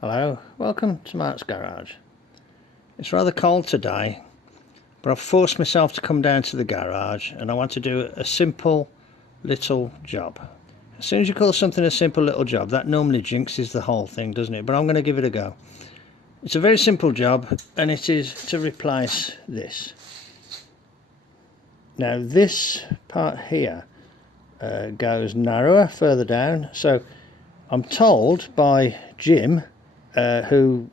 Hello, welcome to Mart's garage. It's rather cold today, but I've forced myself to come down to the garage and I want to do a simple little job. As soon as you call something a simple little job, that normally jinxes the whole thing, doesn't it? But I'm going to give it a go. It's a very simple job and it is to replace this. Now this part here goes narrower further down, so I'm told by Jim, who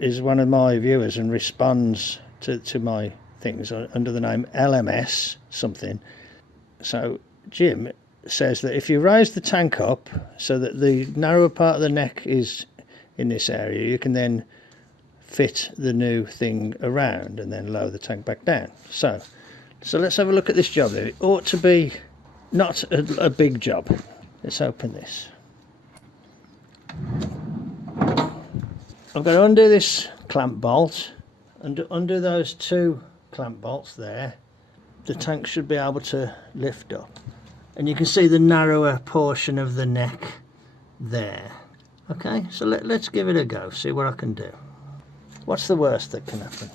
is one of my viewers and responds to my things under the name LMS something. So Jim says that if you raise the tank up so that the narrower part of the neck is in this area, you can then fit the new thing around and then lower the tank back down. So let's have a look at this job there. It ought to be not a big job. Let's open this. I'm going to undo this clamp bolt and undo those two clamp bolts there. The tank should be able to lift up and you can see the narrower portion of the neck there. Okay, so let's give it a go, see what I can do. What's the worst that can happen?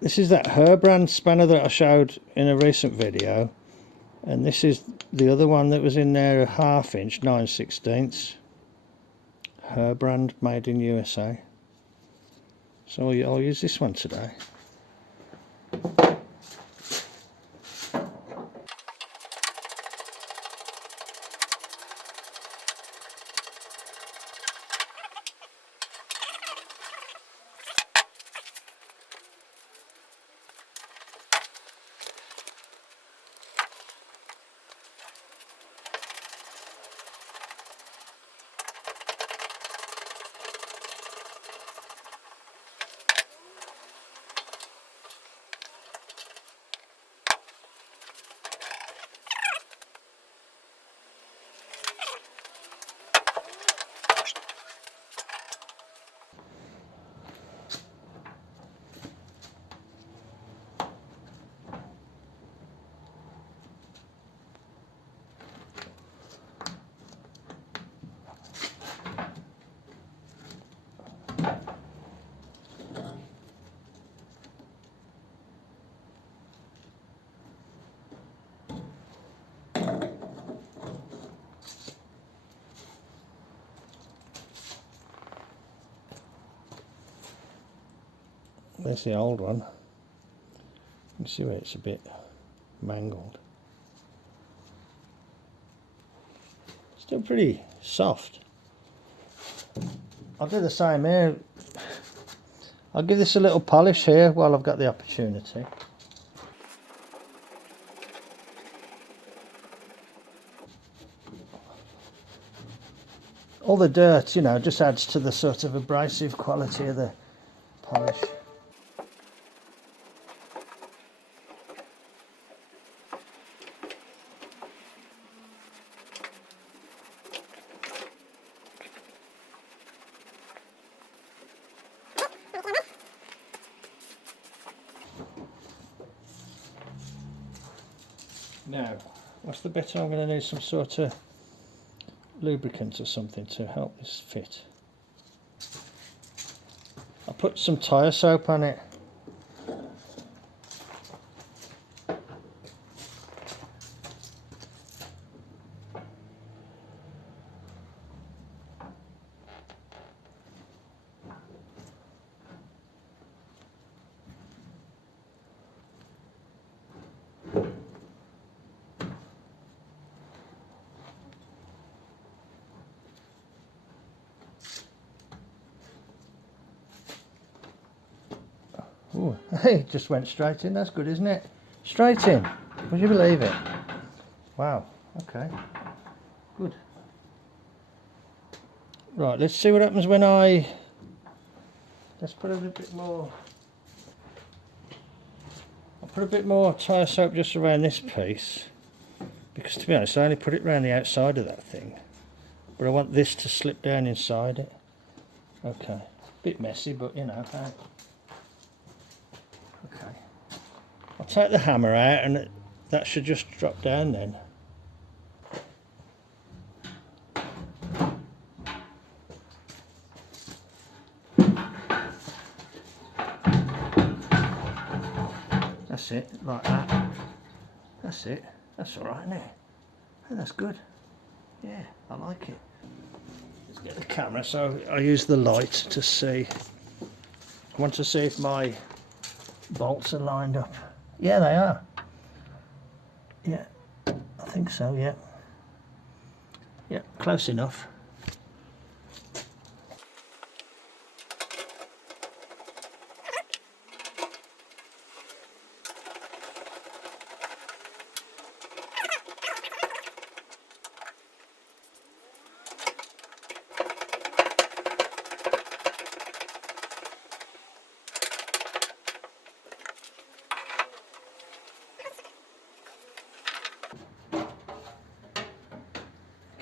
This is that Herbrand spanner that I showed in a recent video, and this is the other one that was in there, a 1/2 inch 9/16. Herbrand, made in USA. So I'll use this one today. There's the old one. You can see where it's a bit mangled. Still pretty soft. I'll do the same here. I'll give this a little polish here while I've got the opportunity. All the dirt, you know, just adds to the sort of abrasive quality of the polish. Now, what's the bit? I'm going to need some sort of lubricant or something to help this fit. I'll put some tyre soap on it. Ooh, hey, just went straight in. That's good, isn't it? Straight in. Would you believe it? Wow. Okay. Good. Right, let's see what happens when let's put a little bit more. I'll put a bit more tyre soap just around this piece, because to be honest, I only put it around the outside of that thing, but I want this to slip down inside it. Okay. Bit messy, but you know. Okay. I'll take the hammer out and that should just drop down then. That's it, like that. That's it. That's all right, isn't it? Oh, that's good. Yeah, I like it. Let's get the camera so I use the light to see. I want to see if my bolts are lined up. Yeah, they are. Yeah, I think so, yeah. Yeah, close enough.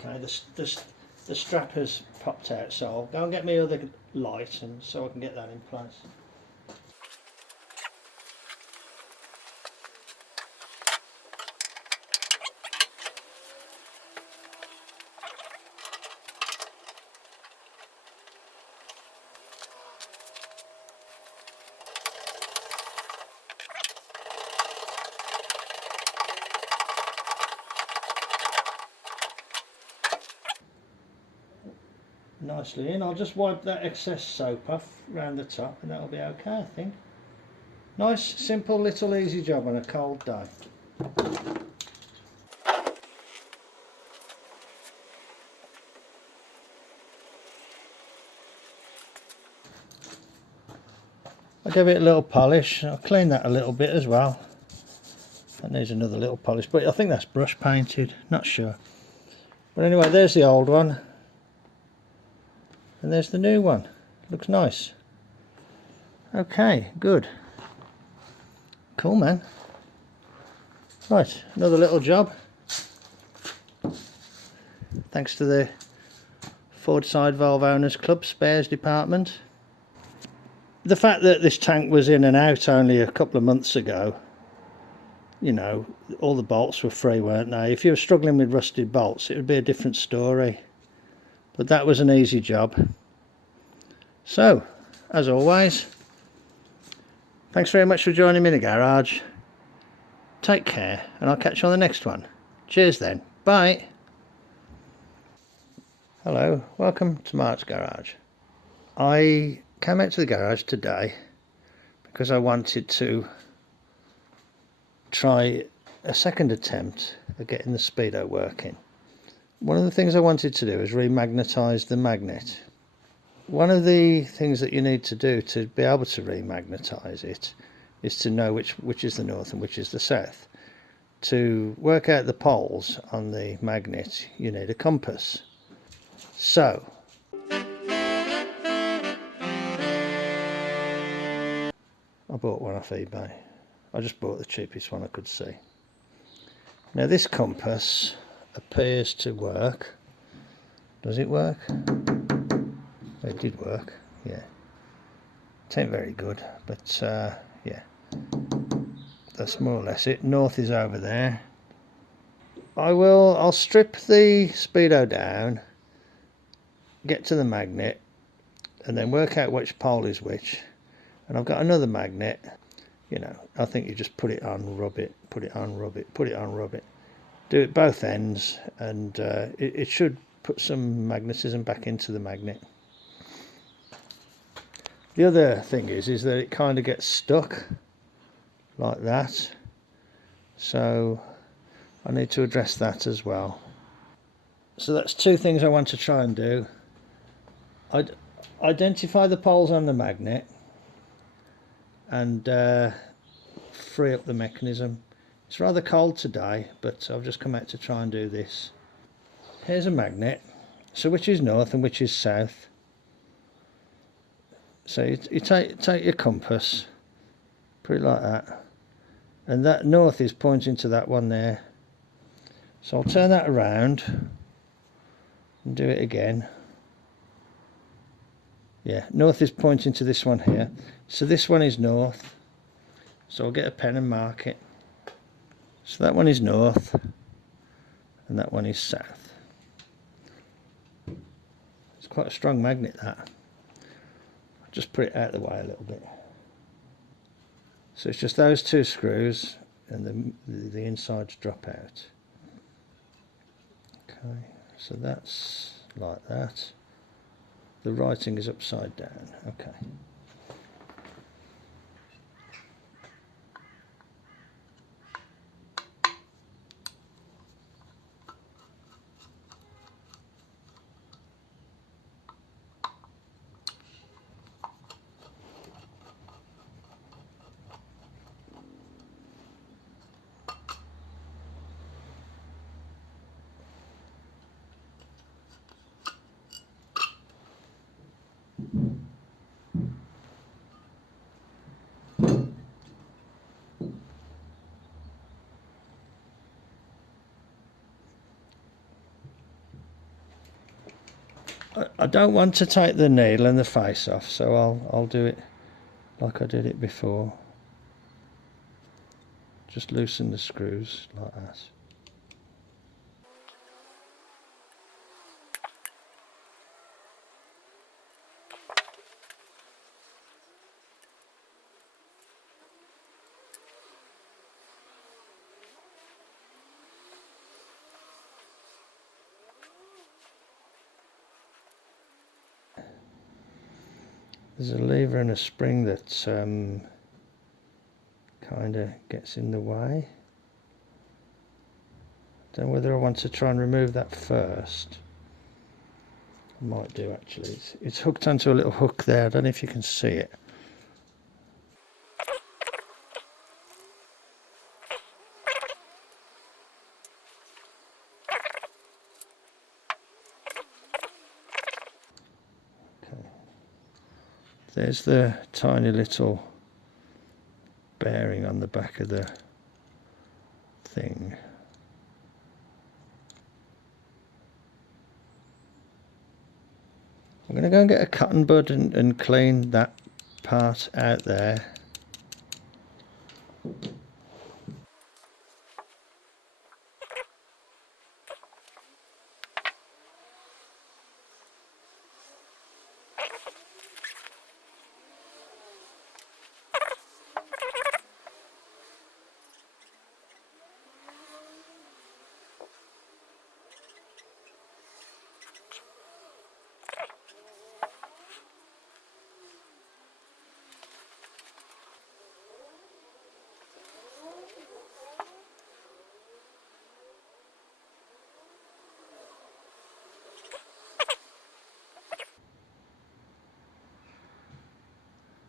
Okay, the strap has popped out, so I'll go and get my other light and so I can get that in place. Nicely in. I'll just wipe that excess soap off around the top and that'll be okay, I think. Nice, simple, little easy job on a cold day. I'll give it a little polish. I'll clean that a little bit as well. That needs another little polish, but I think that's brush painted, not sure. But anyway, there's the old one. And there's the new one. Looks nice. Okay, good. Cool, man. Right, another little job. Thanks to the Ford Side Valve Owners Club spares department. The fact that this tank was in and out only a couple of months ago, you know, all the bolts were free, weren't they? If you were struggling with rusted bolts, it would be a different story. But that was an easy job. So, as always, thanks very much for joining me in the garage. Take care, and I'll catch you on the next one. Cheers then. Bye. Hello, welcome to Mart's Garage. I came out to the garage today because I wanted to try a second attempt at getting the Speedo working. One of the things I wanted to do is remagnetise the magnet. One of the things that you need to do to be able to remagnetise it is to know which is the north and which is the south. To work out the poles on the magnet, you need a compass. So, I bought one off eBay. I just bought the cheapest one I could see. Now this compass appears to work. Does it work? It did work, yeah. It ain't very good, but yeah. That's more or less it. North is over there. I'll strip the Speedo down, get to the magnet, and then work out which pole is which. And I've got another magnet. You know, I think you just put it on, rub it, put it on, rub it, put it on, rub it. Do it both ends, and it should put some magnetism back into the magnet. The other thing is that it kind of gets stuck like that, so I need to address that as well. So that's two things I want to try and do. I'd identify the poles on the magnet and free up the mechanism. It's rather cold today, but I've just come out to try and do this. Here's a magnet. So which is north and which is south? So you take your compass, put it like that, and that north is pointing to that one there. So I'll turn that around and do it again. Yeah, north is pointing to this one here. So this one is north. So I'll get a pen and mark it. So that one is north and that one is south. It's quite a strong magnet, that. I'll just put it out of the way a little bit. So it's just those two screws and the insides drop out. Okay, so that's like that. The writing is upside down. Okay. I don't want to take the needle and the face off, so I'll do it like I did it before. Just loosen the screws like that. There's a lever and a spring that kind of gets in the way. Don't know whether I want to try and remove that first. I might do actually. It's hooked onto a little hook there. I don't know if you can see it. There's the tiny little bearing on the back of the thing. I'm going to go and get a cotton bud and clean that part out there.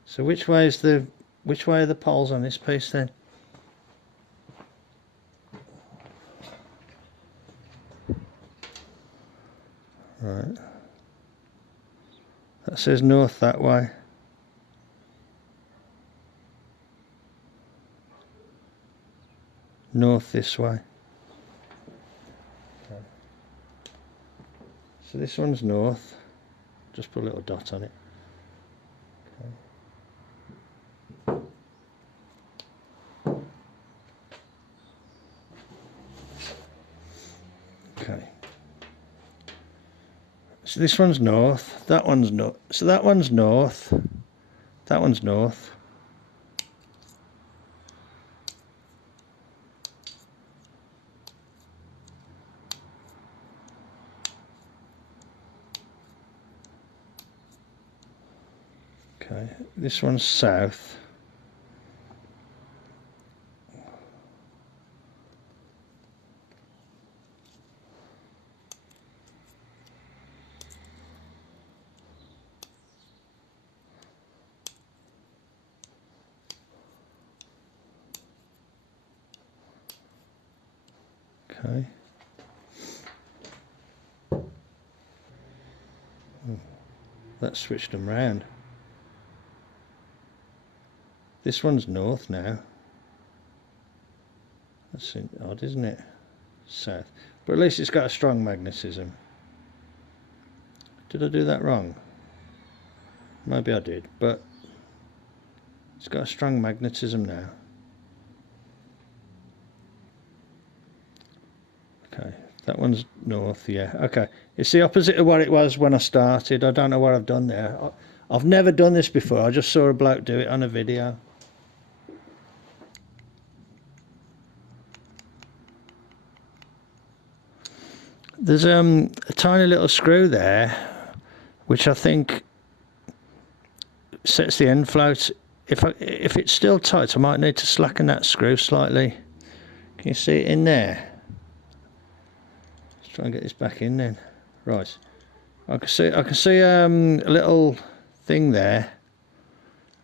So which way are the poles on this piece then? Right. That says north that way. North this way. Okay. So this one's north. Just put a little dot on it. Okay. So this one's north, that one's north. So that one's north, that one's north. Okay, this one's south. Okay. That switched them round. This one's north now. That's odd, isn't it? South. But at least it's got a strong magnetism. Did I do that wrong? Maybe I did, but it's got a strong magnetism now. Okay, that one's north, yeah. Okay, it's the opposite of what it was when I started. I don't know what I've done there. I've never done this before. I just saw a bloke do it on a video. There's a tiny little screw there, which I think sets the end float. If it's still tight, I might need to slacken that screw slightly. Can you see it in there? Let's try and get this back in then. Right. I can see a little thing there,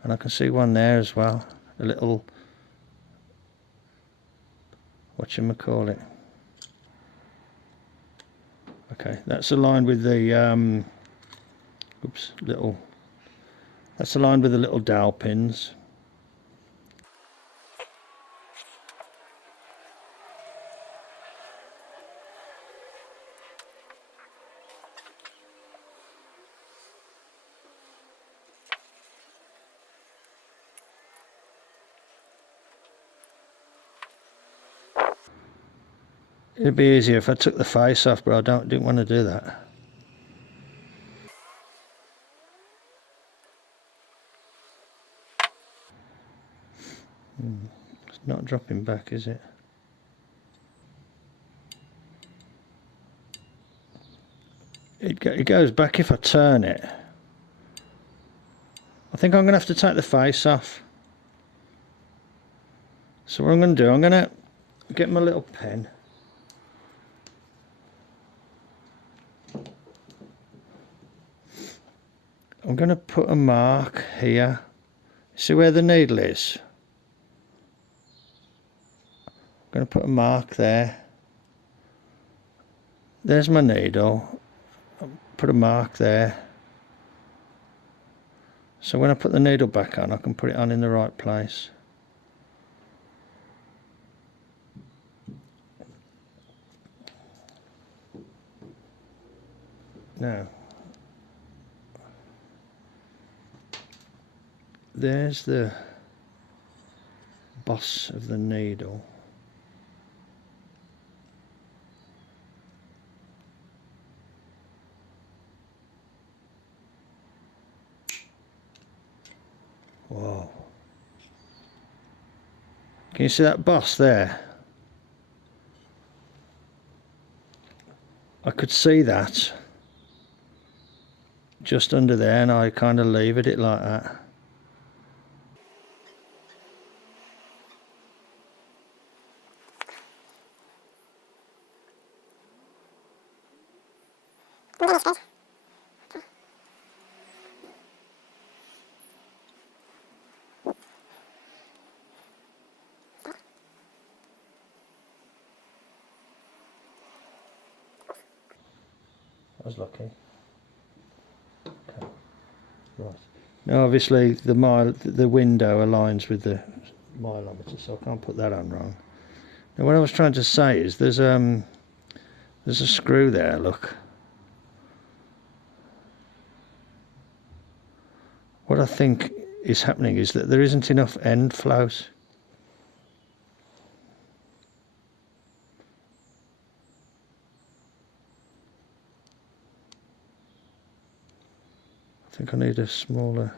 and I can see one there as well. A little, whatchamacallit. Okay, that's aligned with the that's aligned with the little dowel pins. It'd be easier if I took the face off, but I didn't want to do that. It's not dropping back, is it? It goes back if I turn it. I think I'm going to have to take the face off. So what I'm going to do, I'm going to get my little pen. I'm going to put a mark here. See where the needle is? I'm going to put a mark there. There's my needle. I'll put a mark there. So when I put the needle back on, I can put it on in the right place. Now, there's the boss of the needle. Whoa. Can you see that boss there? I could see that just under there, and I kind of levered it like that. I was lucky. Okay. Right. Now obviously the window aligns with the mileometer, so I can't put that on wrong. Now what I was trying to say is there's a screw there, look. What I think is happening is that there isn't enough end float. I think I need a smaller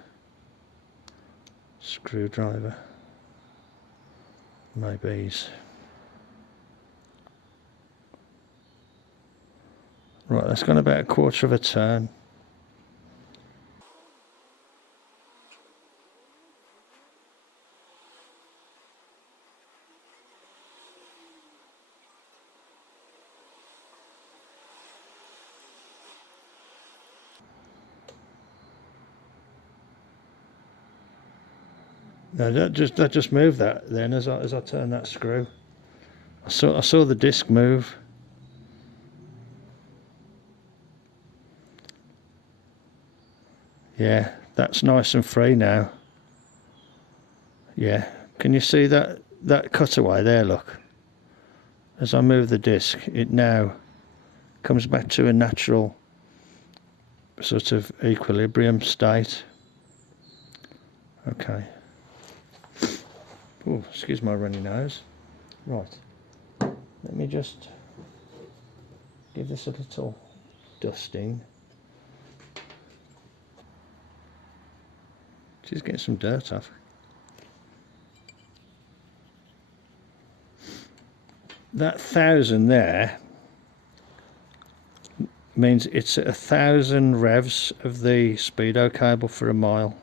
screwdriver. Maybe's. Right, that's gone about a quarter of a turn. No, that just moved that then as I turned that screw. I saw the disc move. Yeah, that's nice and free now. Yeah, can you see that cutaway there, look? As I move the disc, it now comes back to a natural sort of equilibrium state. Okay. Oh, excuse my runny nose. Right. Let me just give this a little dusting. Just get some dirt off. That 1000 there means it's 1,000 revs of the Speedo cable for a mile,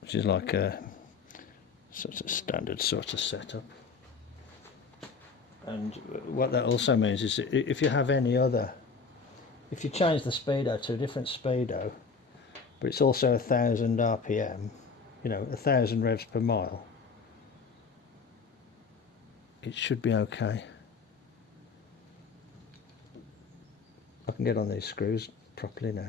which is like a sort of standard sort of setup. And what that also means is if you have any other, if you change the Speedo to a different Speedo, but it's also 1,000 RPM, you know, 1,000 revs per mile, it should be okay. I can get on these screws properly now.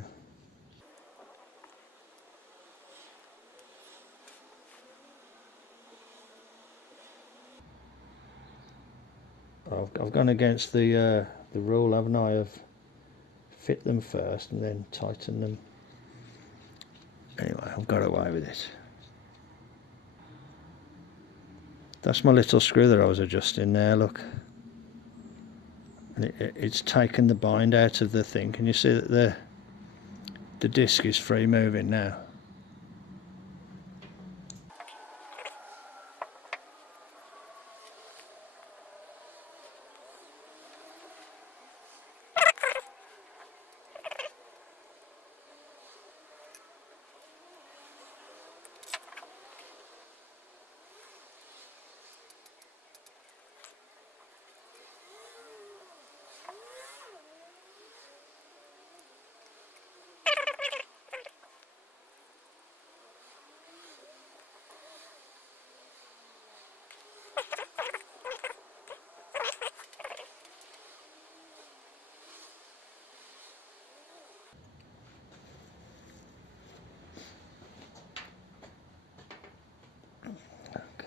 I've gone against the rule, haven't I, of fit them first and then tighten them. Anyway, I've got away with it. That's my little screw that I was adjusting there, look. And it's taken the bind out of the thing. Can you see that the disc is free moving now?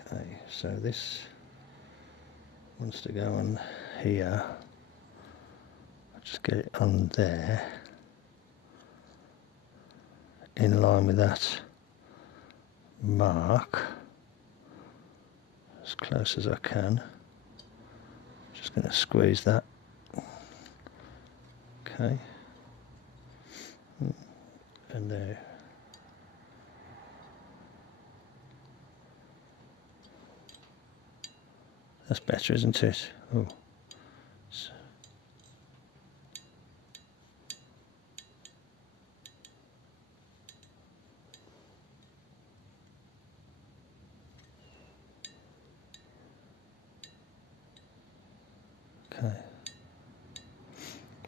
Okay, so this wants to go on here. I'll just get it on there, in line with that mark, as close as I can. Just going to squeeze that. Okay, and there. That's better, isn't it? Oh. Okay.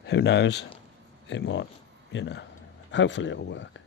Who knows? It might, you know, hopefully it'll work.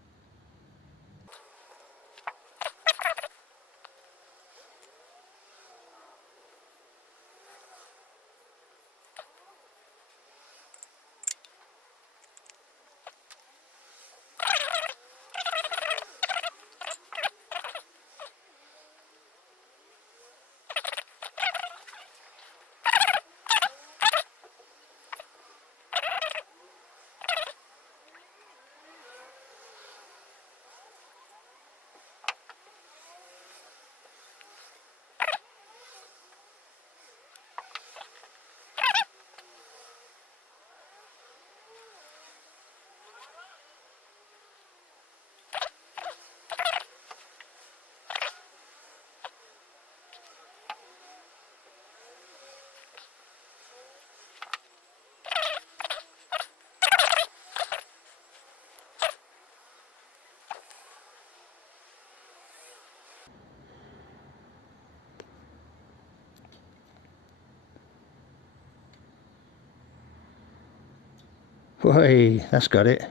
Whey, that's got it.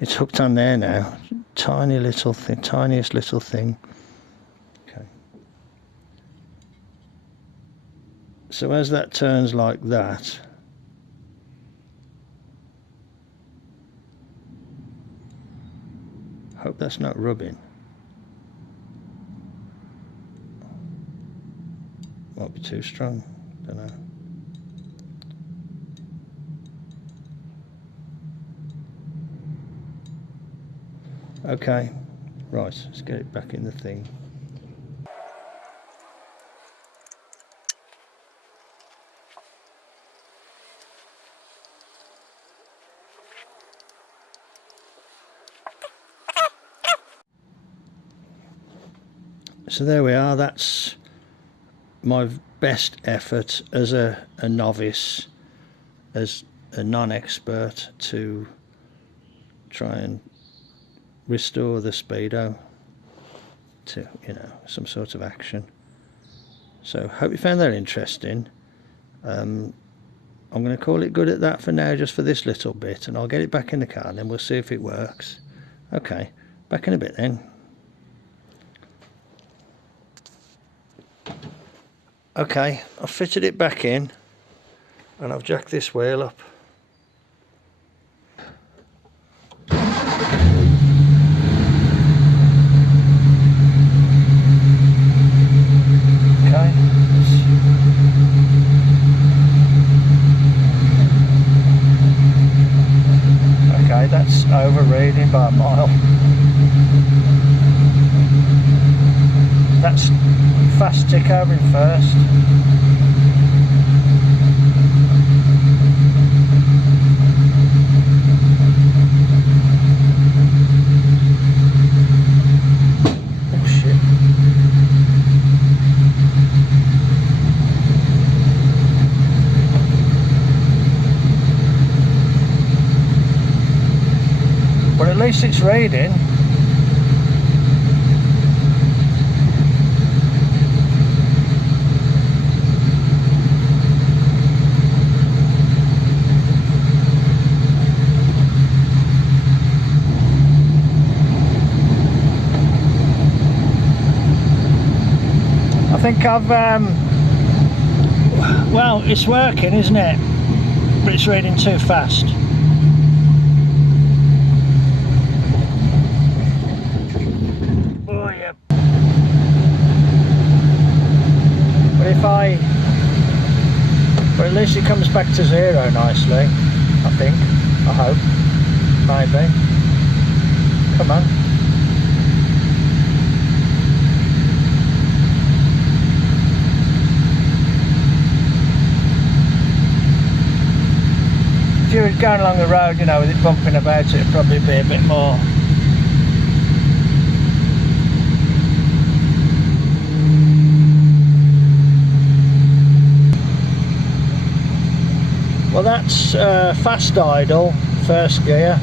It's hooked on there now. Tiny little thing, tiniest little thing. Okay. So as that turns like that, hope that's not rubbing. Might be too strong, don't know. Okay, right, let's get it back in the thing. So there we are, that's my best effort as a novice as a non-expert to try and restore the Speedo to, you know, some sort of action. So hope you found that interesting. I'm going to call it good at that for now, just for this little bit, and I'll get it back in the car and then we'll see if it works. Okay, back in a bit then. Okay, I've fitted it back in and I've jacked this wheel up. Okay. Okay, that's overreading by a mile. That's fast tick over in first. Oh shit. But at least it's reading. I think I've well, it's working, isn't it? But it's reading too fast. Oh yeah. But but at least it comes back to zero nicely, I think. I hope. Maybe. Come on. If you were going along the road, you know, with it bumping about, it'd probably be a bit more. Well, that's fast idle, first gear,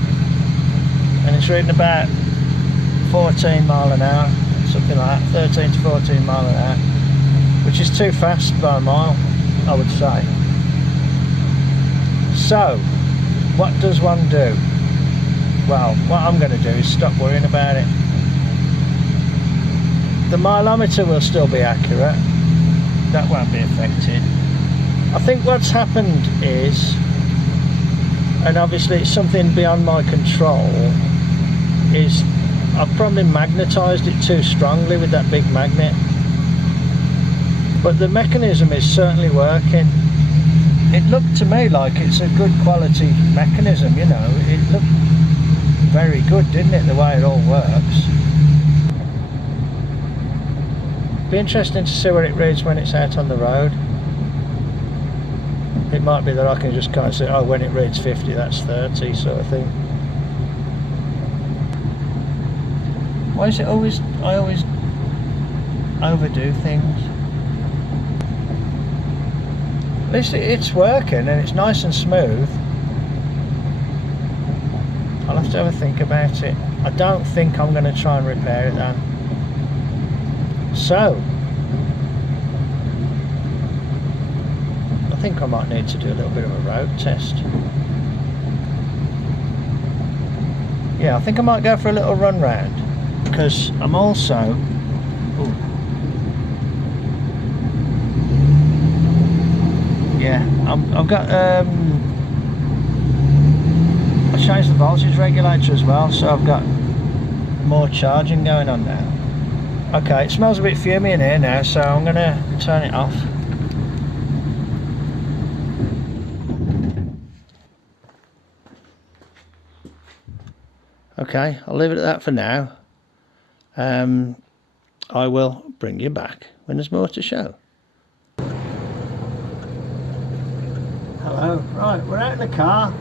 and it's reading about 14 mile an hour, something like that, 13 to 14 mile an hour, which is too fast by a mile, I would say. So, what does one do? Well, what I'm going to do is stop worrying about it. The mileometer will still be accurate, that won't be affected. I think what's happened is, and obviously it's something beyond my control, is I've probably magnetised it too strongly with that big magnet. But the mechanism is certainly working. It looked to me like it's a good quality mechanism, you know. It looked very good, didn't it, the way it all works. Be interesting to see what it reads when it's out on the road. It might be that I can just kind of say, oh, when it reads 50, that's 30 sort of thing. Why is it always, I always overdo things? At least it's working and it's nice and smooth. I'll have to have a think about it. I don't think I'm going to try and repair it though. So, I think I might need to do a little bit of a road test. Yeah, I think I might go for a little run round, because I'm also... Ooh. Yeah, I've got... I changed the voltage regulator as well, so I've got more charging going on now. Okay, it smells a bit fumey in here now, so I'm going to turn it off. Okay, I'll leave it at that for now. I will bring you back when there's more to show. Hello, right, we're out in the car.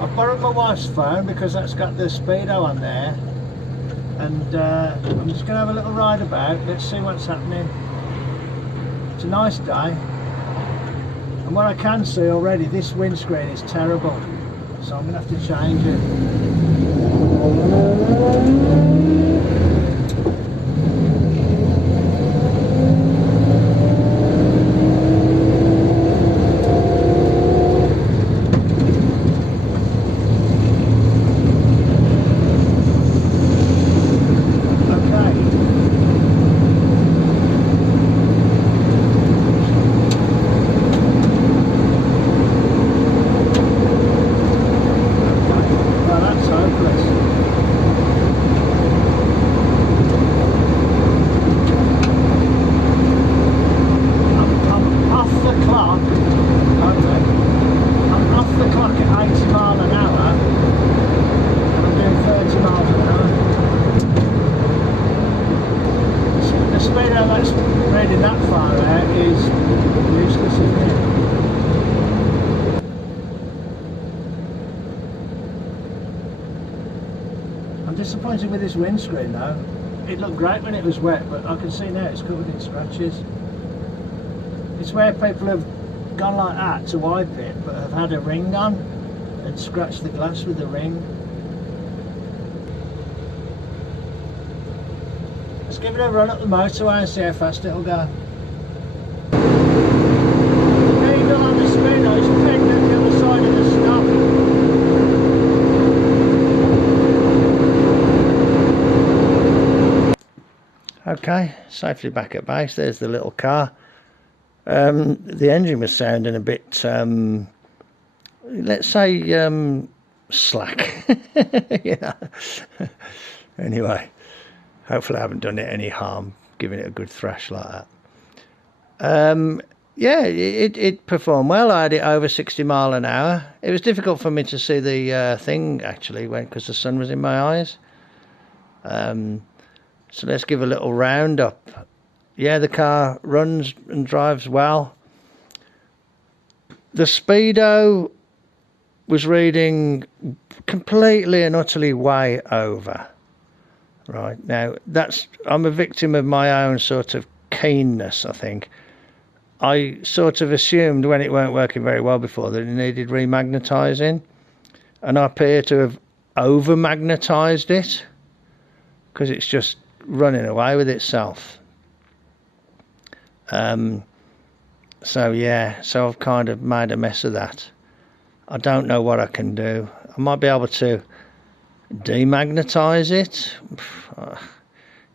I've borrowed my wife's phone because that's got the Speedo on there. And I'm just going to have a little ride about, let's see what's happening. It's a nice day. I And what I can see already, this windscreen is terrible, so I'm going to have to change it. I'm disappointed with this windscreen though. It looked great when it was wet, but I can see now it's covered in scratches. It's where people have gone like that to wipe it, but have had a ring on and scratched the glass with the ring. Let's give it a run up the motorway and see how fast it'll go. The needle on the Speedo is pegged at the other side of the stop. Okay, safely back at base. There's the little car. The engine was sounding a bit, let's say, slack. Yeah. Anyway, hopefully I haven't done it any harm, giving it a good thrash like that. Yeah, it performed well. I had it over 60 mile an hour. It was difficult for me to see the thing actually, because the sun was in my eyes. So let's give a little round up. Yeah, the car runs and drives well. The Speedo was reading completely and utterly way over. Right, now I'm a victim of my own sort of keenness, I think. I sort of assumed when it weren't working very well before that it needed remagnetising, and I appear to have over-magnetised it because it's just running away with itself. So yeah, so I've kind of made a mess of that. I don't know what I can do. I might be able to demagnetise it.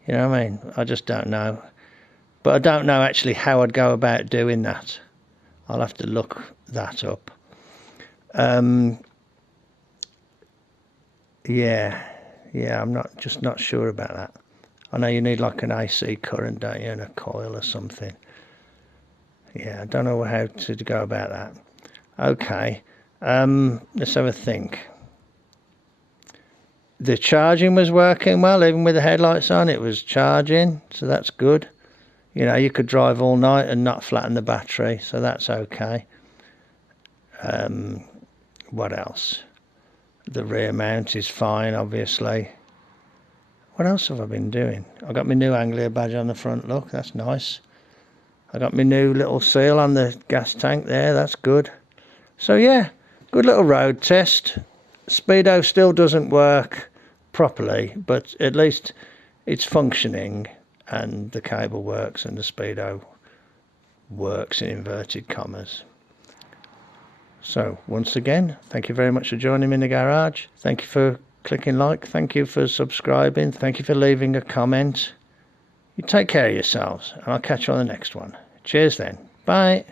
You know what I mean? I just don't know. But I don't know actually how I'd go about doing that. I'll have to look that up. Yeah, I'm just not sure about that. I know you need like an AC current, don't you, and a coil or something. Yeah, I don't know how to go about that. Okay, let's have a think. The charging was working well, even with the headlights on, it was charging, so that's good. You know, you could drive all night and not flatten the battery, so that's okay. What else? The rear mount is fine, obviously. What else have I been doing? I got my new Anglia badge on the front, look, that's nice. I got my new little seal on the gas tank there, that's good. So yeah, good little road test. Speedo still doesn't work properly, but at least it's functioning and the cable works and the Speedo works in inverted commas. So once again, thank you very much for joining me in the garage. Thank you for clicking like, thank you for subscribing, thank you for leaving a comment. You take care of yourselves and I'll catch you on the next one. Cheers then, bye.